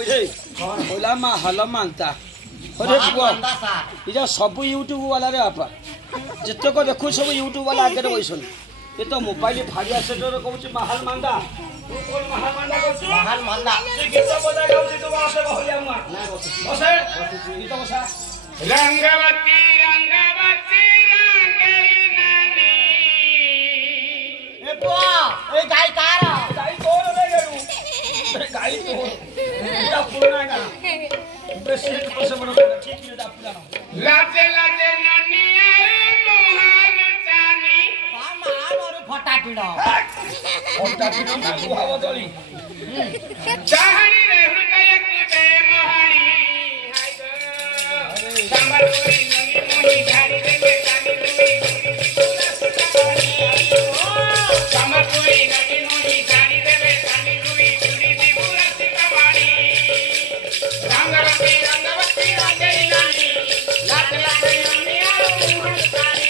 बोला मा हल मानता अरे बुआ सब यूट्यूब वाला रे बापा जितक देखु सब यूट्यूब वाला आगे बैसन ये तो मोबाइल फाड़िया सेटर कहूँ महाल मांदा महाल मांदा महाल मांदा गीत बजा गाउछि तो आसे बहलिया मा बसे गीत बसा रंगवती रंगवती रंगई नानी ए बुआ ए गाय कार गाय तोर रे गेडू गाय तो पूरा पुराना गाना प्रेसिडेंट पसे बनो ठीक नहीं दापुला लाजे लाजे नानी मोहन चानी मामा और फटा टिडो फटा टिडो ना बुहाव दली चाहनी रे हृदय कुटे मोहनी हाय गो संबलपुरी नंगी मोही झाड़ी दे कानी लुई संबलपुरी नंगी मोही झाड़ी दे कानी लुई चूड़ी दी पूरा सिकवाणी रंगवती रंगवती रंगई नानी लाज लाज नानी आरो मोहन चानी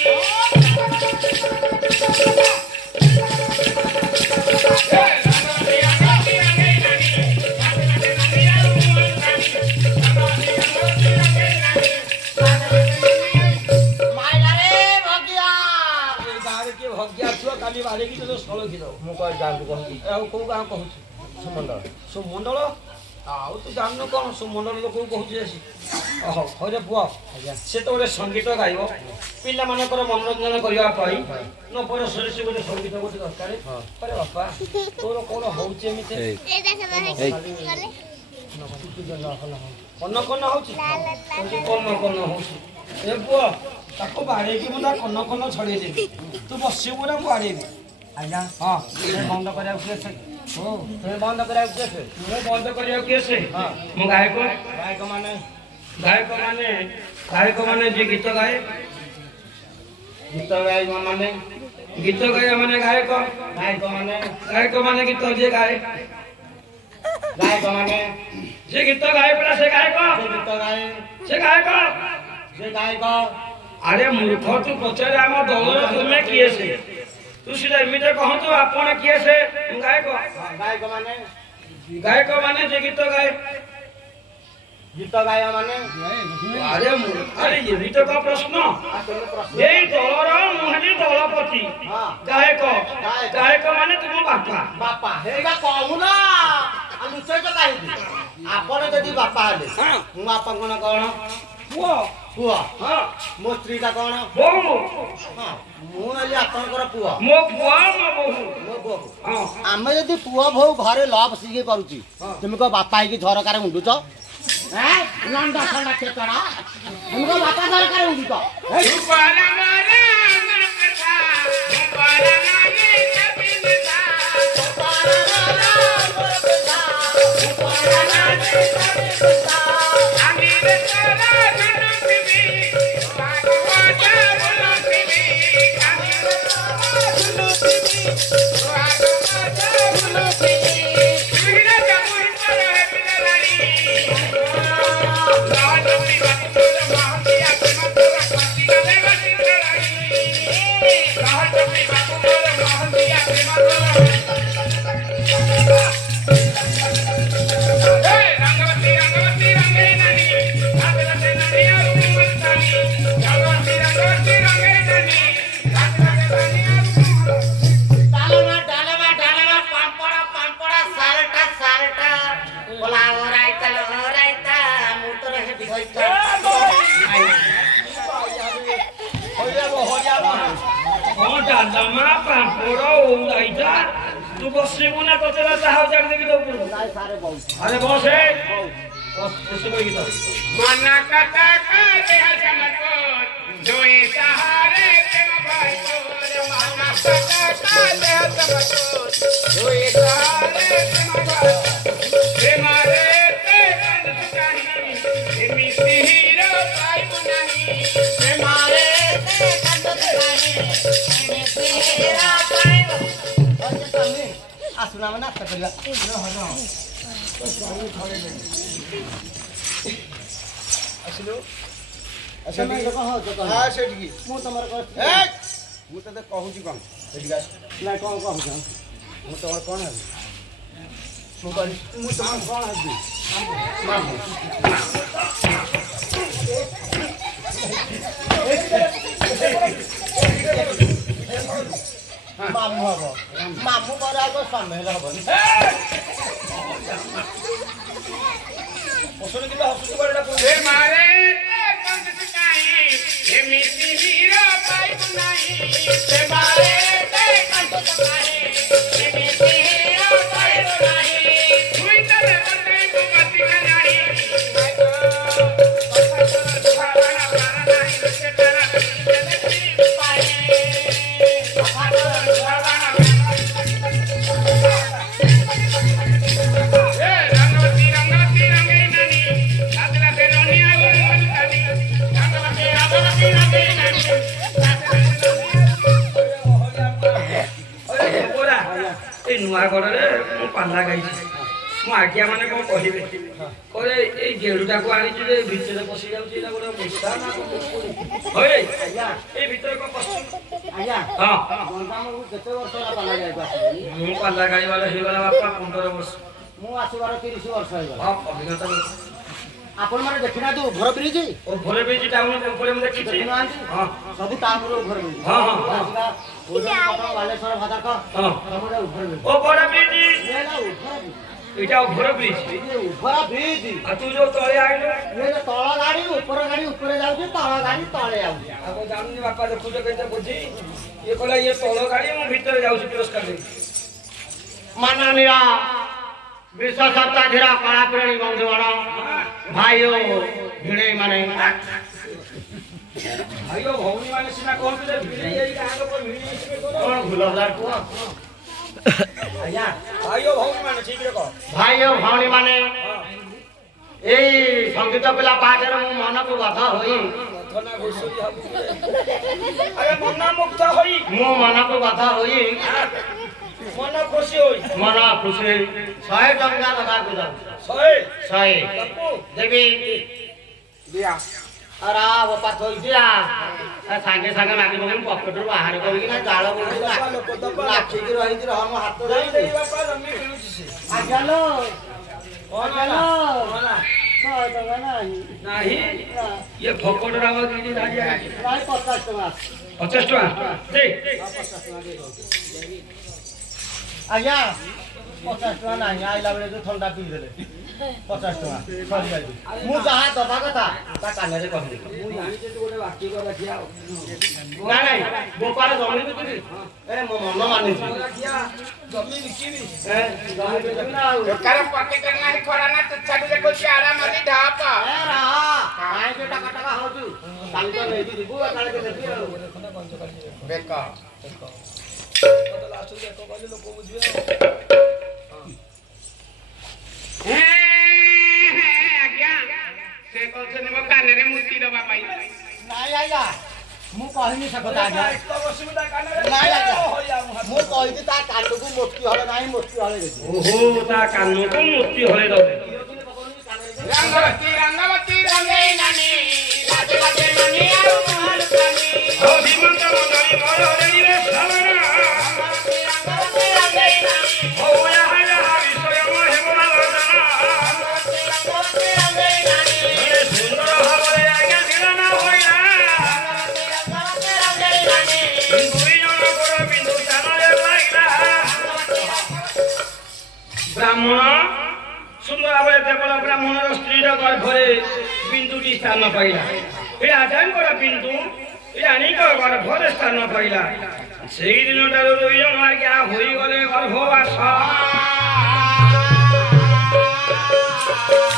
काली बारे की तो स्थल की दो मु कह गां को कहूँ ए को गां कहूँ सुमंडल सुमंडल आउ तो जान कौन सुमंडल लोक कहूँ आसी ओहो हरे पुआ से तो गोटे संगीत गाइब पिला मानकर मनोरंजन करने न बरस से गोटे संगीत गोटे दरकार अरे बापा तोर कौन होउछ एमिते कन्न कन्न होउछ कन्न कन्न होउछ ए पुआ ताको बारे की मुदा कन्न कन्न छड़े देबी तू बसिबो ना बारे आज्ञा हां ए बंद करिया केसे ओ ते बंद करिया केसे मैं बंद करिया केसे हां मु गायक माने जे गीत गाए गीत गाए माने गायक माने गीत जे गाए माने जे गीत गाए पड़ा से गायक अरे मूर्ख तू पचारे आम दलर तुमे किए से तू सीधा एमिते कहतु आपण किए से गायक माने जे गीत गाए माने अरे ये भी तो का प्रश्न ये दलर मुहनी दलपति गायक माने तुम बापा हेगा कहू ना अनुचय तो काहे आपण जदी बापा हले मु बापा कोन पुआ हां मो स्त्री का कोन बोहू हां मु अली आपनकर पुआ मो बोहू हां आमे जदी पुआ भौ घरे लव सिगे करूची तुमको बापा की झरकार उंडुच हैं लंडा खंडा केतरा तुमको बापा झरकार उंडुच सुपाला मारे नकथा सुपाला नागे कबिनता सुपाला मारा सुपाला नागे कबिनता आमीर सारा तू बसिबू ना तो तेरा चाह जाग देबी तो अरे बस है बस कोई तो माना कटा करे हजमकोर जोए सहारे तेरा भाई को माना कटा करे हजमकोर जोए सहारे तेरा भाई हे मारे ते बंद कहानी हे मिसी हीरो भाई नहीं हे मारे ते बंद कहानी हे मिसी हीरो भाई सुना ना करिया असलो अच्छा मैं देखो हां सेठ की मु तमर को ए मु त कहू छी कोन सेठ का ना कोन कहू छी मु तमर कोन है मु तमर कोन है ମାମୁଁ ହବ ମାମୁଁ ପରେ ଆଉ ତ ସ୍ୱାମୀ ହେଲେ ହବନି नुआ घरे पाला गाई आज्ञा मैंने कौन कहे कहे ये गेड़ूटा को आनी भितर पशि जाऊँगी गोटे मशा ना भितर कौन पशु हाँ मु पाला गाई वाला होगा बापा 15 वर्ष मुझे 30 वर्ष अभिज्ञता आपण माने देखिना तो ओभर ब्रिज टाउन ऊपर में देखि हां सब टाउन रो ओभर ब्रिज हां हां बालेश्वर भादक हां हमरे ओभर ब्रिज ओभर ब्रिज एला ओभर इटा ओभर ब्रिज ओभर ब्रिज आ तू जो तळे आइलो ये तळ गाड़ी ऊपर जाउची तळ गाड़ी तळे आउची आ को जामनी बापा देखु जे केते बुझी ये कहला ये तळ गाड़ी मु भीतर जाउची पुरस्कार दे माननीय विश्व सप्ताह धीरा कला प्रेमी बंधुगण भाइयों भिड़े माने भाइयों भौनी माने सिना कहते जे भिड़े जाई काग पर भिड़े कोन गुलजार को आया भाइयों भौनी माने ठीक रे कह भाइयों भौनी माने ए संगीत पिला पाठर मु मन को बाधा होई थना घोषरी हम अरे मन मुक्त होई मु मन को बाधा होई मन खुशी होई मन खुशी 100 टंका लगा को जाऊ 100 देवी दिया अरे बापा थोई दिया सांगे सांगे मागे मगे पॉकेट रो बाहर करके ना गाळ बोली लाखी की रही की हम हाथ दे बापा रमी खेलुची से आ चलो ओला ओला 100 टंका नहीं ये फकोट रावा की धाड़ी है नहीं 50 टंका 50 टका दे 50 टका दे आज्ञा 50 टका नहीं आइला बेले तो ठंडा पी देले 50 टका सरी जाई मु जहा दबा कथा ता काने रे कहली मु जानि जे गोटे बाकी को रखिया ना नहीं गोपाल जमी बिकि अरे मो मन मानि रखिया जमी बिकिबी जमी बिकि ना कर पॉकेट नाही खोराना तो छाडू देखो चारा मधी ढाप ए रहा काहे के टका टका होजु काली तो नहीं दिबु काले के देखि बेका तो लास्ट में को कहले लोग बुझियो आज्ञा से कहछन मो काने रे मुती दबा पाई नहीं आइला मु कहि नि सकता आज्ञा तो असुविधा काने रे नहीं आज्ञा मु कहि ता कानु को मोती हले नहीं मोती हले देखि ओहो ता कानो को मोती हले दबे रंगवती रंगे नानी लागे लागे नानी आउ महल कानी ओ धीमंत मंडली मोर हरि रे सावरा रंगवती रंगे नानी ओ या हला विषय मो हेमना लोचना रंगवती रंगे नानी ये सुंदर भावरे आज्ञा दिलाना होइला रंगवती रंगे नानी दुई जन कर बिंदु तानरे लागिला ब्राह्मण सुंदर भावे देवल ब्राह्मण स्त्री गर्भरे बिंदुटी स्थान पाइला ए आजानकर बिंदु ए अनेक गर्भरे स्थान पाइला सेई दिन ठारू दुई जन आज्ञा होई गले गर्भवास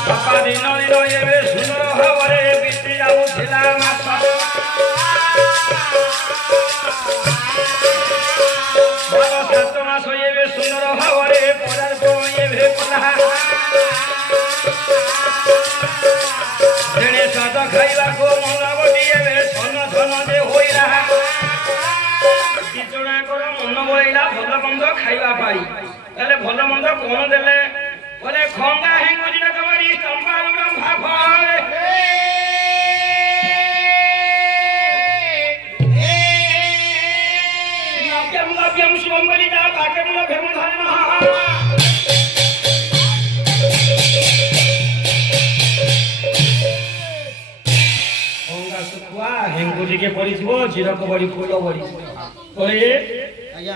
बापा दिन दिन एबे सुंदर भावरे बीती जाउथिला मास बाबा 7 मास एबे सुंदर भावरे परार को एबे पला जेने साद खाइबा को मन बटिए बे धन धन जे होइला किचना कर मन बोइला भल मंद खाइबा पाई ताले भल मंद कोन देले बोले खंगा हेंगुजी ना कमरी संभाल ब्रह्मा फल नाप्यम शिवम बलिदा काटे मुला भेम धन हेंगु टिके पड़िथिबो जीरक बड़ी फूल बड़ी तळे आज्ञा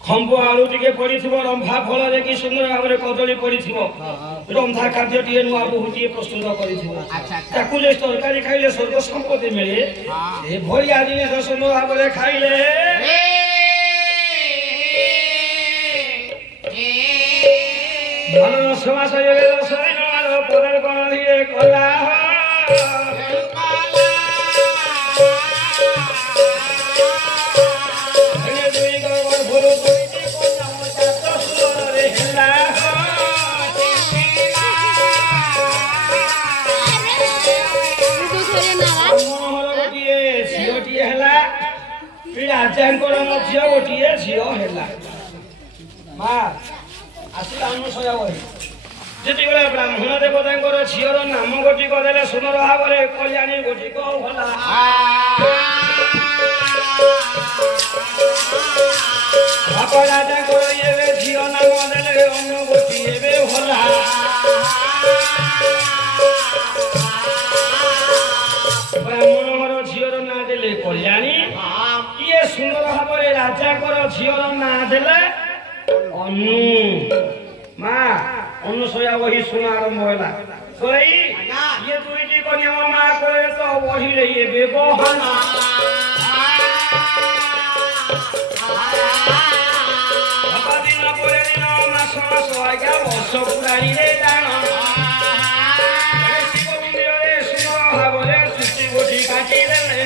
खंब आलू टिके पड़िथिबो रंभा फल रे की सुंदर भाबरे कदली पड़िथिबो रंभा खाद्य टिके नुआ बहुती प्रस्तुत करिथिबो ताकु जे तरकारी खाइले स्वर्ग संपत्ति मिले ए भोलिया दिने सुंदर भाबरे खाइले भलो समास ये सैनार पदर कोन दिए कला राजांकर झील गोटे झील है माँ आसला अनुसया बही जिते बेले ब्राह्मण देवता झीर नाम गोटिक देले सुंदर भाव में कल्याणी गोटिक भला बाप राजांकर ये झील नाम देले अन्न गोटी एबे भला ब्राह्मण झीर ना देले कल्याणी ये सुंदर भाव में राजांकर झीर ना देले अनु माँ अनुसया वही सुना आरंभ होला कई ये दुईटी कन्या माँ करे तो वही रे ये बेबहाना बाबा दिन परे दिन मास मास आज्ञा वर्ष पुराणी रे जान शिव मंदिर रे सुंदर भाव में सृष्टि गोटी काटी देले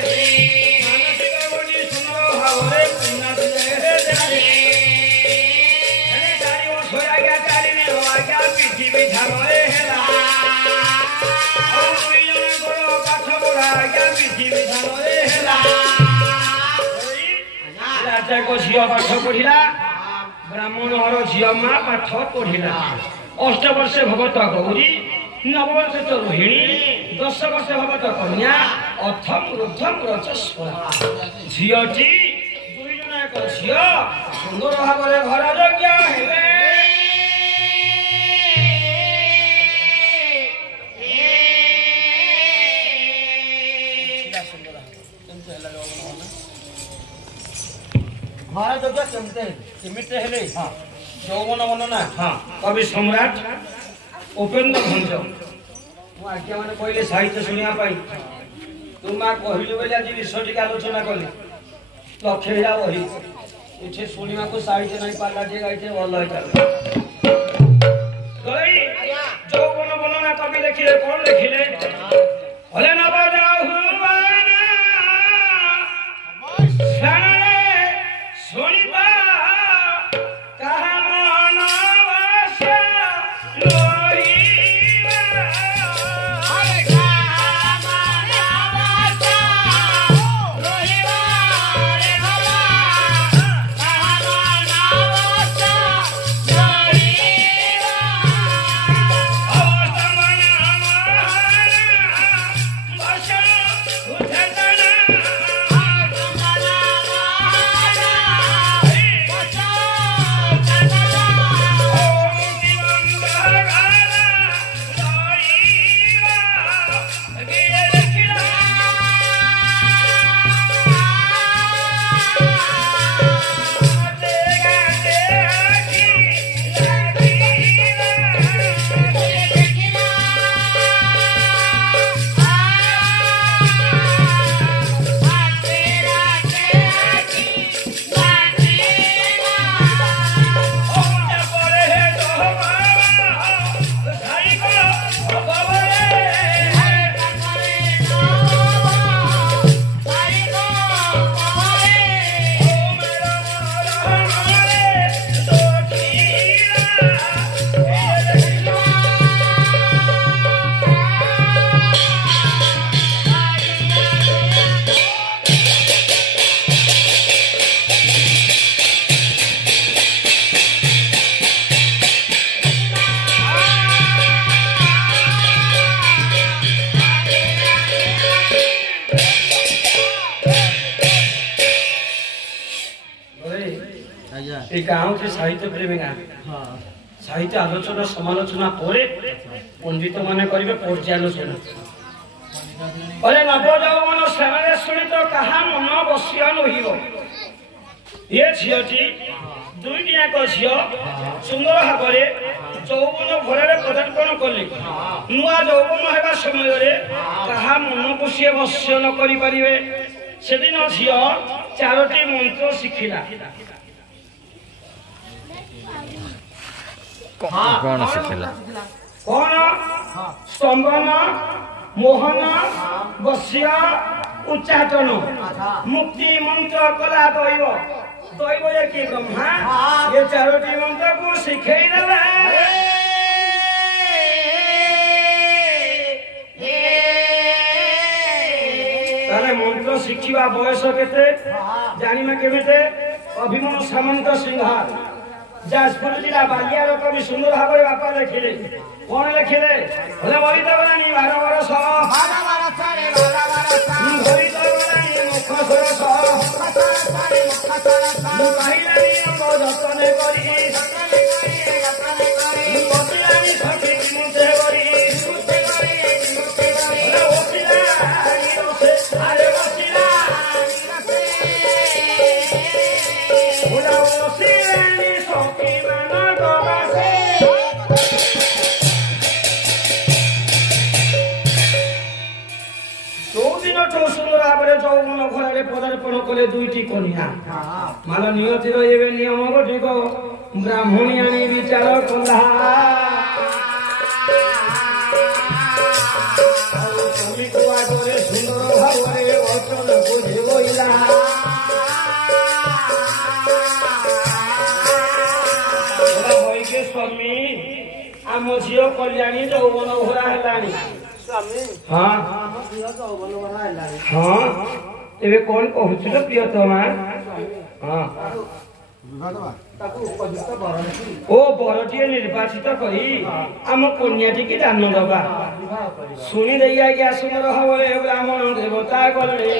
मानसिक गोटी सुंदर भाव में पुण्य दिले जाने पृथ्वी धारे हेला पाठ पढ़ा आज्ञा पृथ्वी धारे हेला राजा को झील पाठ पढ़िला ब्राह्मण हर झील माँ पाठ पढ़िला 8 वर्ष भगत गौरी 9 वर्ष तो रोहिणी 10 वर्ष भगत कन्या अथम रुद्धम रचस्वरा झीलटी 2 जन एक झील सुंदर भाव में घर यज्ञ हेले घर जगह केमिते हेले यौवन मनना कवि सम्राट उपेन्द्र भंज मु आज्ञा मैंने कहले साहित्य शुणा तुम माँ कहलु बोले आज विषय टी आलोचना कली लक्ष्य जा वही इसे शुणा को साहित्य नहीं पाला जे गाइते भल यौवन वर्णना कवि लिखिले कौन लिखिले भले नव जाहु सुनिबा कहा मनवासा लोहिबा अरे कहा मनवासा लोहिबा रे भला कहा मनवासा लोहिबा अवस्था मनवाना बसा उठतना गाँव के साहित्य प्रेमी गाँ साहित्य आलोचना समालोचना पंडित माने करेंगे पर्यालोचना अरे नव यौवन सेवारे शुणी तो कहा मन बसिया नहिब ये झीटी दुईटी जाक झी सुंदर भाव यौवन घरे पदार्पण कले नुआ यौवन होगा समय कहा मन को सी बस्य न करें से दिन झी 4टी मंत्र शिखिला कौन शिखिला कौन स्तंभन मोहन बस्या उच्चाटन मुक्ति मंत्र कला दैव दैव कि ब्रह्मा ये 4टी मंत्र को शिखई देवे मंत्र शिखा बयस केते जानिमा केमिते अभिमन्यु सामंत सिंहार जाजपुर जिला बालियार कवि सुंदर भाव बापा लिखिले कौन लिखिले बोले बलित बलानी 12 बरस बलित बलानी मुख सरस पाहिलानी अंग जतने करी बसिलानी सखी किमुते करी अरे बसिला बुला बसिलानी सखी मान गबासे सुंदर भाव यौवन घरे पदार्पण कले 2टी कन्या मान नियति रे नियम गठिक ब्राह्मणी आनी विचार कला सुंदर भाव वचन को झेला स्वामी आम झी कल्याणी यौवन घोरा है हाँ हाँ तेरे कौन कहूल प्रियतमा हाँ ओ बरटी निर्वाचित करी आम कन्याटी की दान दबा शुणी दे आज्ञा सुंदर भाव ब्राह्मण देवता गले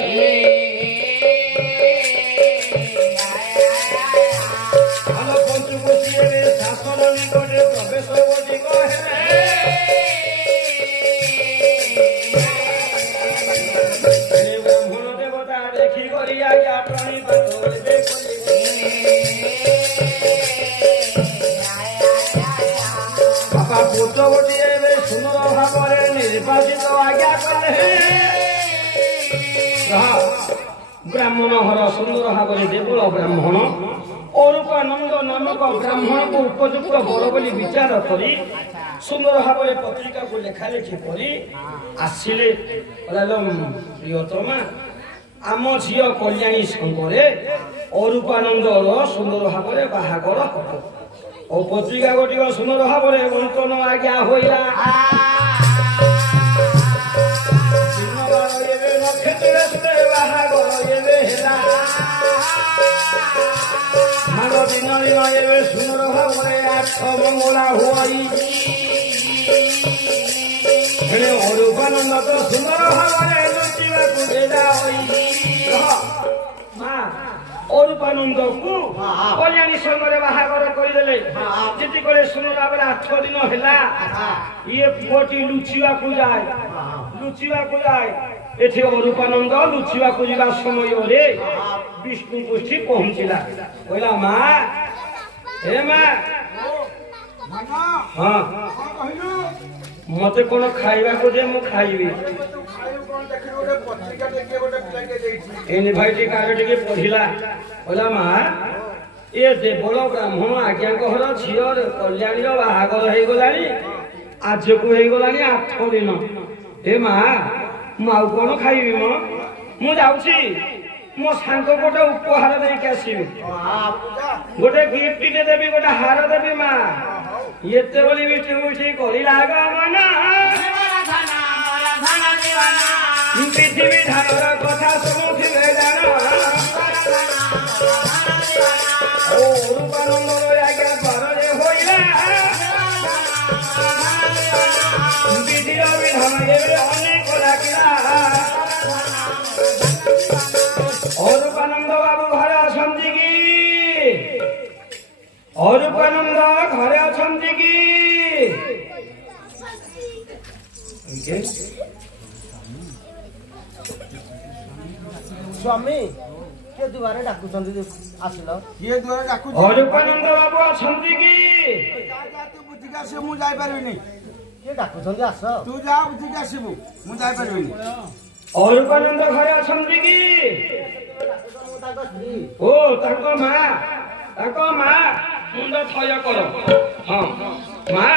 पंचकोशी शासन निकटे प्रवेश पुत्र गोटे सुंदर भाव निर्वाचित आज्ञा कले ब्राह्मण हर सुंदर भाव देवल ब्राह्मण अरूपानंद नामक ब्राह्मण को उपयुक्त बर बोली विचार करी सुंदर भाव पत्रिका को लेखालेखी करी आसिले प्रियतमा आम झी कल्याणी संघरे अरूपानंद सुंदर भाव बाहागर हब और पत्रिका गोटी सुंदर भाव बंटन आज्ञा होइला सुंदर भाव 8 मंगला हुई अरूपानंद तो सुंदर भाव अरूपानंद को कल्याणी संघरे बाहागर करदे जी सुंदर भाव 8 दिन है ये पुअटी लुचिवा जाए एठी अरूपानंद लुचिवा जा समय विष्णु गोष्ठी पहुंचला कहला माँ हे माँ हाँ मत कौन खाइबा को दे मु खाइबी इनभाइट कार्ड टिके पढ़िला कहला माँ ये देवल ब्राह्मण आज्ञा घर झीर कल्याणी बाहागर हो गलानी आज को हो गलानी 8 दिन हे माँ मु कौन खाइबी मु जाऊँगी मो सांग गोटे उपहार देके आसबि गोटे गिफ्ट टे देवी गोटे हार देवी माँ ये बोली बिटी उठी कहला गमन पृथ्वी धार कथा शुणुवे जान रूपानंद आज्ञा घरे होइला विधि विधान अनेक डाकिला अरूपानंद बाबू घरे अछंती कि अरूपानंद घरे अछंती कि स्वामी के दुआरे डाकुचंदी आसिल किए द्वारा डाकू ଅରୂପାନନ୍ଦ ବାବୁ ଅଛନ୍ତି କି? ତୁ ବୁଝିକି ଆସିବୁ ମୁଁ ଯାଇପାରିବିନି के डाकुचंदी आस ତୁ ଯା ବୁଝିକି ଆସିବୁ ମୁଁ ଯାଇପାରିବିନି ଅରୂପାନନ୍ଦ ଘରେ ଅଛନ୍ତି କି? ଓ ତାଙ୍କ ମା ମୁଣ୍ଡ ଥୟ କର। ହଁ ମା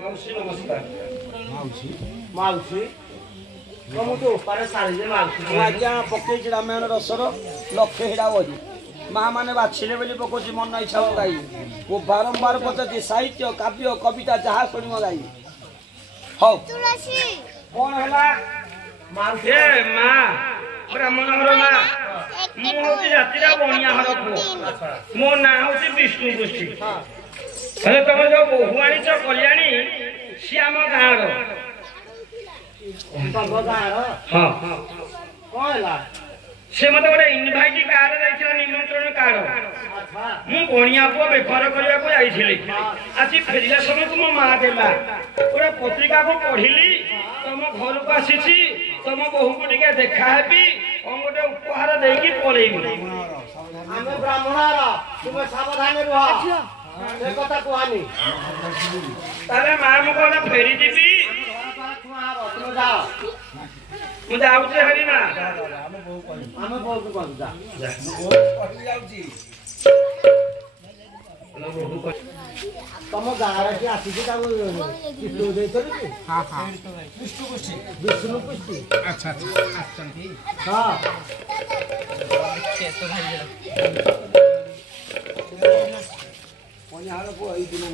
ମାଉସୀ ନମସ୍କାର। माउसी कम तो ऊपर साड़ी दे माउसी ମୁଁ ଆଜ୍ଞା ପକେଇଛି ରାମାୟଣ ରସର ଲକ୍ଷେ ହିଡ଼ା ବହି ମା ମାନେ ବାଛିଲେ ବୋଲି ପକଉଛି ମନ ଇଚ୍ଛା ମୁଁ ଗାଇବି ମୁଁ ବାରମ୍ବାର ପଚାରୁଛି ସାହିତ୍ୟ କାବ୍ୟ କବିତା ଯାହା ଶୁଣିବ ଗାଇବି ହଉ କଣ ହେଲା? माउसी ଏ ମା ବ୍ରାହ୍ମଣ ଘର ମା ମୁଁ ହଉଛି ଜାତିର ବଣିଆ ଘର ପୁଅ ମୋ ନାଁ ହଉଛି ବିଷ୍ଣୁ ଗୋଷ୍ଠୀ। ହେଲେ ତମେ ଯୋଉ ବୋହୂ ଆଣିଛ କଲ୍ୟାଣୀ ସିଏ ଆମ ଗାଁର। तब गार ହଁ कौन है ସେ ମତେ ଗୋଟେ ଇନଭାଇଟ କାର୍ଡ ଦେଇଥିଲା ନିମନ୍ତ୍ରଣ କାର୍ଡ। अच्छा ମୁଁ ବଣିଆ ପୁଅ ବେପାର କରିବାକୁ ଯାଇଥିଲି ଆଜି ଫେରିଲା ସମୟକୁ ମୋ ମା ଦେଲା ଗୋଟେ ପତ୍ରିକାକୁ ପଢିଲି ତମ ଘରକୁ ଆସିଛି ତମ ବୋହୂକୁ ଟିକେ ଦେଖା ହେବି କଣ ଗୋଟେ ଉପହାର ଦେଇକି ପଳେଇବି। आमे ब्राह्मण तुम सावधान रुह से कथा कहनी ତାହେଲେ ମା ମୁଁ କଣ ଫେରିଯିବି? तुम जाओ ମୁଁ ଯାଉଛି ହେରି ମା। आमे बहुत को जा तुम गार की आसी की ताऊ किलो दे चली की ହଁ ହଁ ବିଷ୍ଣୁ ଗୋଷ୍ଠୀ विष्णु पुष्टि ଆଚ୍ଛା ଆଚ୍ଛା ଆସିଛନ୍ତି हां ପଣିଆର ପୁଅ ଏଇ ଦିନ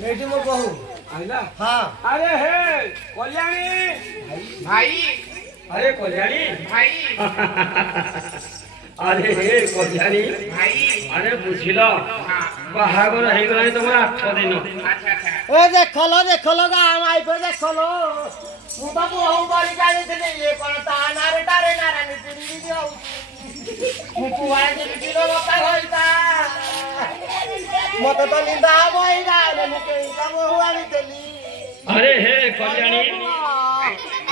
मेडी मो कहू ଆଇଲା हां ଆରେ ହେ କଲ୍ୟାଣୀ ଭାଇ ଆରେ କଲ୍ୟାଣୀ ଭାଇ ଆରେ ହେ କଲ୍ୟାଣୀ ଭାଇ ଆରେ ବୁଝିଲ ବାହାଘର ହେଇଗଲାଣି ତମର 8 ଦିନ। ଆଚ୍ଛା ଆଚ୍ଛା ए देखलो गाम आई पे देखलो मु तो बहु बड़ी गाड़ी थे ये कोन तानारे तारे नारानी तिरी दियो मु पुआ के किलो बता होइता मते तो निंदा होई गाले मु के का बहु आनी देली ଆରେ ହେ କଲ୍ୟାଣୀ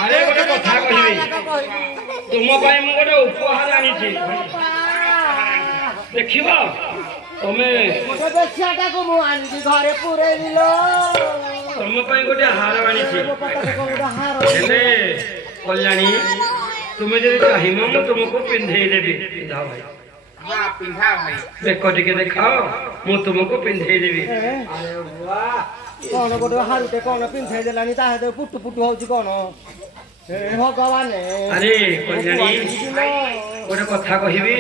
ଆରେ ଗୋଟେ କଥା କହିବି ତୁମ ପାଇଁ ମୁଁ ଗୋଟେ ଉପହାର ଆଣିଛି ଦେଖିବ ତମେ मते बेसियाटा को मु आनी घरे पुरे दिलो ତମ ପାଇଁ ଗୋଟେ ହାର ଆଣିଛି पता को हार ହେଲେ କଲ୍ୟାଣୀ ତୁମେ ଯଦି ଚାହିଁବ ମୁଁ ତୁମକୁ ପିନ୍ଧେଇ ଦେବି। ପିନ୍ଧାଅ ଭାଇ ହଁ ପିନ୍ଧା ଭାଇ ବେକ ଟିକେ ଦେଖାଅ ମୁଁ ତୁମକୁ ପିନ୍ଧେଇ ଦେବି। कौन गोटे हारुटे कौन पिंधे देलानी ताहे पुटु पुटु होउची कौन हे भगवान ଆରେ କଲ୍ୟାଣୀ ଗୋଟେ କଥା କହିବି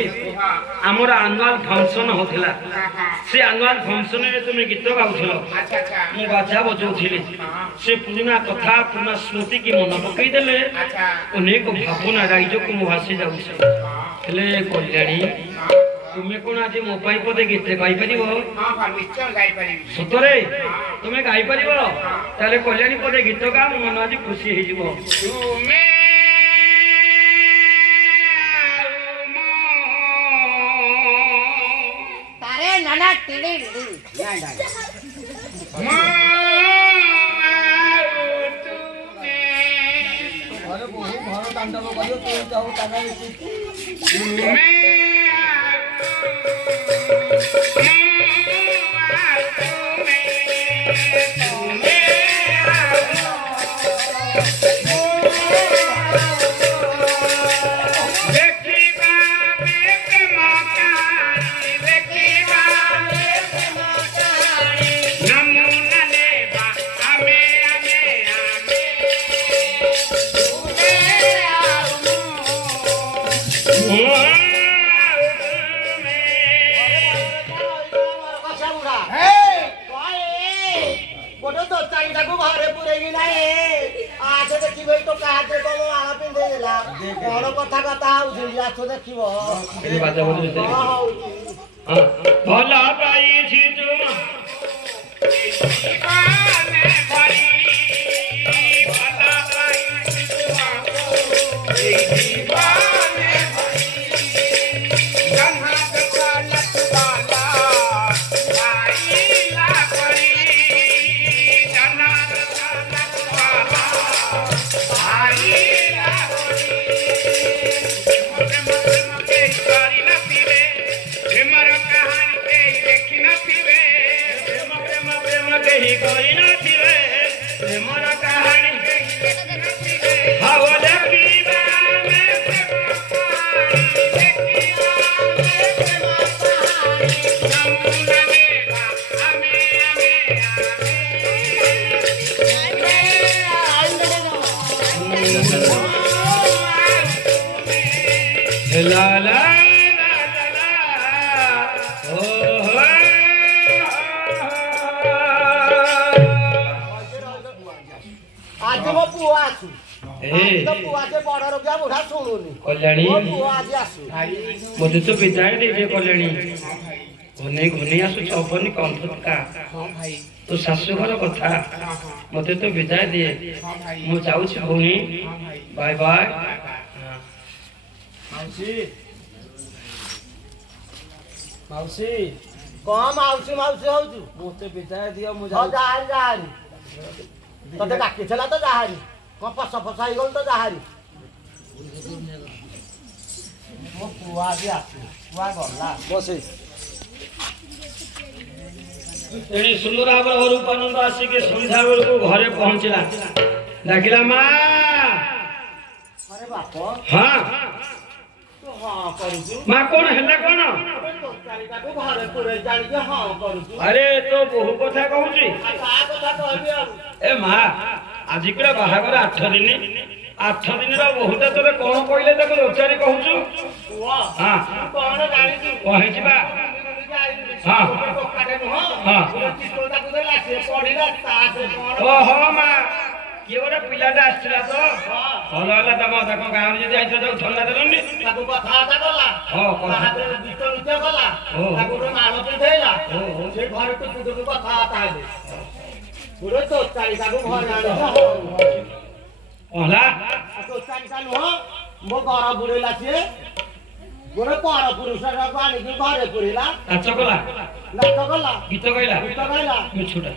ଆମର ଆନୁଆଲ ଫଙ୍କସନ ହଉଥିଲା ସେ ଆନୁଆଲ ଫଙ୍କସନରେ ତୁମେ ଗୀତ ଗାଉଥିଲ ଆଚ୍ଛା ଆଚ୍ଛା ମୁଁ ବାଜା ବଜାଉଥିଲି ସେ ପୁରୁଣା କଥା ପୁରୁଣା ସ୍ମୃତି କି ମନେ ପକେଇଦେଲେ ଆଚ୍ଛା ଅନେକ ଭାବନା ରାଇଜକୁ ମୁଁ ଭାସି ଯାଉଛି। ହେଲେ କଲ୍ୟାଣୀ ତୁମେ କଣ ଆଜି ମୋ ପାଇଁ ପଦେ ଗୀତ ଗାଇପାରିବ? ହଁ ହଁ ନିଶ୍ଚୟ ଗାଇପାରିବି ସତରେ ତୁମେ ଗାଇପାରିବ? ତାହେଲେ କଲ୍ୟାଣୀ ପଦେ ଗୀତ ଗା ମୋ ମନ ଆଜି ଖୁସି ହେଇଯିବ। ତୁମେ तारे नाना टिडी ଘରେ ବହୁ ଘର ତାଣ୍ଡବ କରିବ ତୁ ଯାଉ ତାନା गोटे तो चारिटा को घरे पुरेगी नाही आज देखिबे तो काहे कोन आला पिंदे देला कोन कथा कथा होउछि आछो देखिबो ବାଜା ବଜେଇ ଭଲ ପାଇଛି ତୁମ Thank you. कोई न थिवे प्रेमर कहानी हावले पीवा में प्रेम नमूना देवा ला ला आज मो पुआ आसु तो पुआ के बड़ रोगिया बुढ़ा सुनुनी कल्याणी मो पुआ आज आसु मते तो विदाय दे कल्याणी घने घने आसु चौबनी कंठ का तो शाशु घर कथा मते तो विदाय दे मु जाउछि भौनी बाय बाय माउसी माउसी कम माउसी माउसी होजु मोते विदाय दियो मु हो जाहारी तते डाकी छला तो जाहारी कम पस फसाई गल तो जाहारी मो पुआ आज आसु पुआ गला बसे एणी सुंदर आबर रूपानंद आसी के संध्या बेल को घरे पहुंचला डाकिला मां अरे बाप हां तो हां करू मां कोन हैला कोन तारिका को घरे पुरे जानी के हां करू अरे तो बहु कथा कहूची का कथा कहबी आ ए मां आज के बाहागर 8 दिन रो बहुता तोरे कोन कहले देखो रोचारी कहूचु पुआ हां कोन जानी तू कहि जिबा हां हां ओ हो मां के ओरा पिलाटा आछला तो भलो होला तम देखो गाँव जदि आइछ तो ठल्ला देलनी ताको कथा आता गला हां कथा बितो बितो गला ताको रो मानो पे थैला से घर तो पुदो को कथा आता है पुरो तो तारिका को घर आने होला तो तारिका नो मो घर बुरेला छे गोरे पार पुरुष रा पानी के घरे पुरेला नाच गला नाच गला गीत गाइला मैं छुटा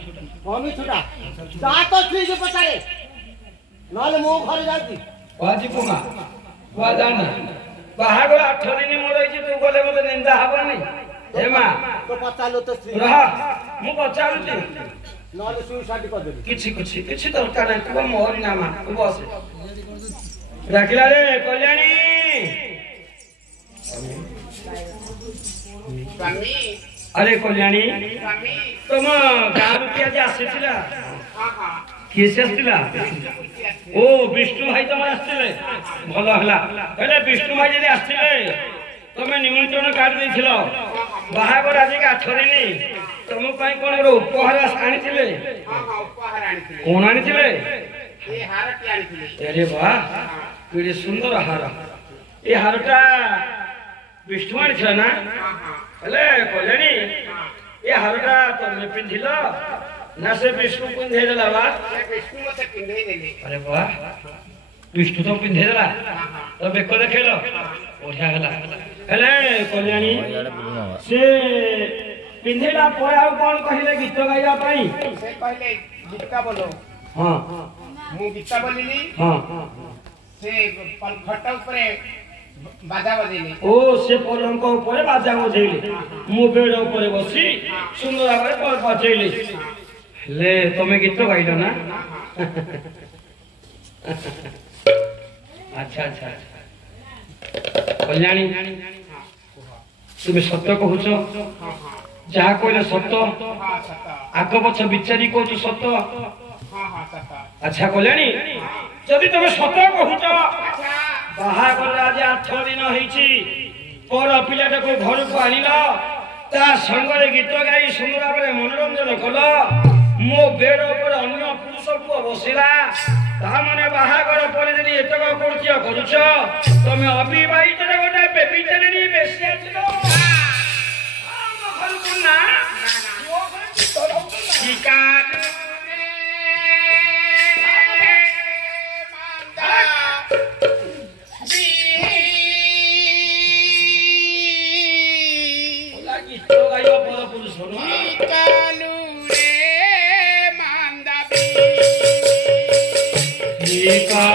मम्मी छुटा जा तो ठीक है पचारे नले मो घर जाती वाजी पुमा वा जाना बाहागर 8 दिन मोर रही तू गले मते निंदा हबनी हे मां तो पचालो तो श्री रह मु पचारुती नले सुसाइड कर दे किछि दरकार नहीं तू मोर ना मां तू बस राखिला रे कल्याणी स्वामी अरे कल्याणी स्वामी तुम गाँव रुपया जे आसीथिला हां किए से आसीथिला ओ विष्णु भाई तुम आसीथिले भलो हला एले विष्णु भाई जे आसीथिले तुम निमंत्रण कार्ड देथिलो बाहागर आज के 8 दिन तुम पई कोन रो उपहार आनीथिले हां उपहार आनीथिले कोन आनीथिले ए हार के आनीथिले अरे वाह केडे सुंदर हार ए हारटा विष्णु आनीथिला ना हां हेले कल्याणी ए हारटा तुम पिंधिलो ना से विष्णु पिंधे देला बा विष्णु मते पिंधे देले अरे वाह विष्णु तो पिंधे देला तो बेको देखेलो ओढिया हला हेले कल्याणी से पिंधेला पर आउ कोन कहिले गीत गाइया पई से पहले गीता बोलो हां मु गीता बोलिली हां से खट्टा ऊपर बाजा बजेले ओ से पलंक ऊपर बाजा बजेले मु बेड ऊपर बसी सुंदर भाବରେ पर बजेले ले तमे गीत गाइलो ना अच्छा अच्छा कल्याणी तुम सत्य कहूछ जहा कहले सत्य हां सता आग पछ विचारी कहूछ सत्य हां सता अच्छा कल्याणी जदि तुम सत्य कहूछ अच्छा बाहागर आज 8 दिन होईची पर पिलाटा को घर को आनिला ता संगरे गीत गाई सुंदर भाବରେ मनोरंजन कल मो बेड ऊपर अन्य पुरुष को बसिला ता माने बाहागर पर जदि एतक कोर्तिया करूछ तमे अविवाहित रे गोटे बेबी चलेनी बेसी आछलो हम घर को ना वो घर तो ठीका गीत गाइबा पर पुरुष हो कालू रे मांदाबी ठीका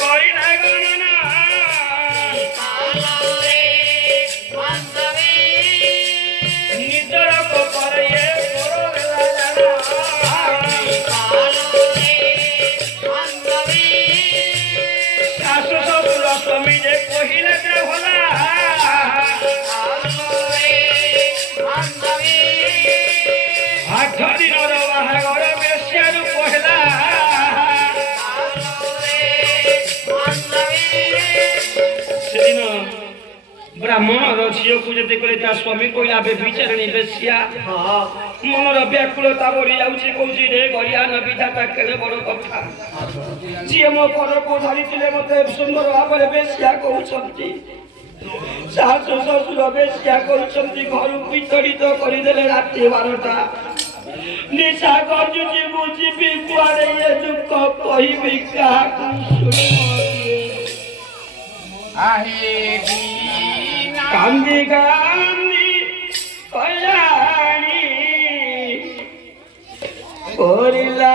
କରିଲା ଗଣନା ନିଜର କପାରେ ଇଏ ପରଦେଲା ଜାଣା ଶାଶୁ ଶ୍ୱଶୁର ସ୍ୱାମୀ ଯେ କହିଲେ ଯେ ଭଲା ଆଠ ଦିନର ବାହାଘର ବେଶ୍ୟାରୁ କହିଲା ସେଦିନ ବ୍ରାହ୍ମଣର ଝିଅକୁ ଯେତେବେଳେ ତା ସ୍ୱାମୀ କହିଲା ବେବିଚାରିଣୀ ବେଶ୍ୟା ମନର ବ୍ୟାକୁଳତା ବଢି ଯାଉଛି କହୁଛି ରେ ଗରିଆ ନବିଧାତା କେଡ଼େ ବଡ କଥା ଯିଏ ମୋ ପରକୁ ଧରିଥିଲେ ମତେ ସୁନ୍ଦର ଭାବରେ ବେଶ୍ୟା କହୁଛନ୍ତି ଶାଶୁ ଶ୍ୱଶୁର ବେଶ୍ୟା କହୁଛନ୍ତି ଘରୁ ବିତଡ଼ିତ କରିଦେଲେ ରାତି 12ଟା ନିଶା ଗଜୁଛି ମୁଁ ଯିବି କୁଆଡ଼େ ଏ ଦୁଃଖ କହିବି କାହାକୁ କାନ୍ଦି କାନ୍ଦି କଲ୍ୟାଣୀ କରିଲା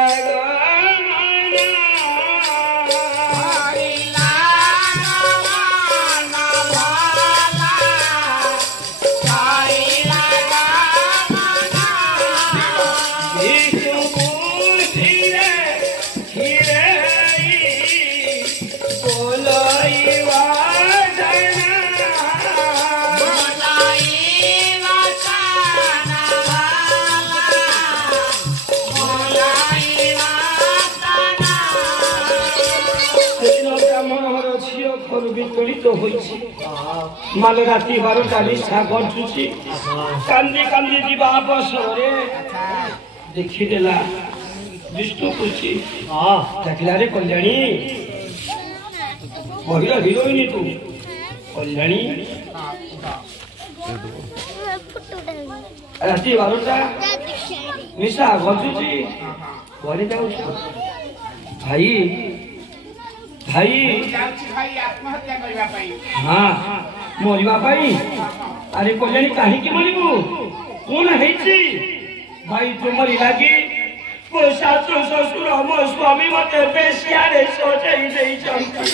বিতরিত হয়েছে মালে রাতি 12টা নিশা গজুছি কান্দি কান্দি যা অবসরে দেখিদেলা বিষ্ণু করছি ডাকিলা রে কল্যাণী বহিরা হিরোইনি তু কল্যাণী রাতি 12টা নিশা গজুছি ঘরে যাচ্ছ ভাই ভাই হ্যাঁ মরিবা পাই আরে কল্যাণী কাহিকি মরিবু কোন হয়েছি ভাই তোমারি লাগি ମୋ ଶାଶୁ ଶ୍ୱଶୁର ମୋ ସ୍ୱାମୀ ମତେ ବେଶ୍ୟାରେ ସଜେଇ ଦେଇଛନ୍ତି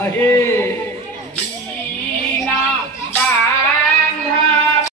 ଆହେ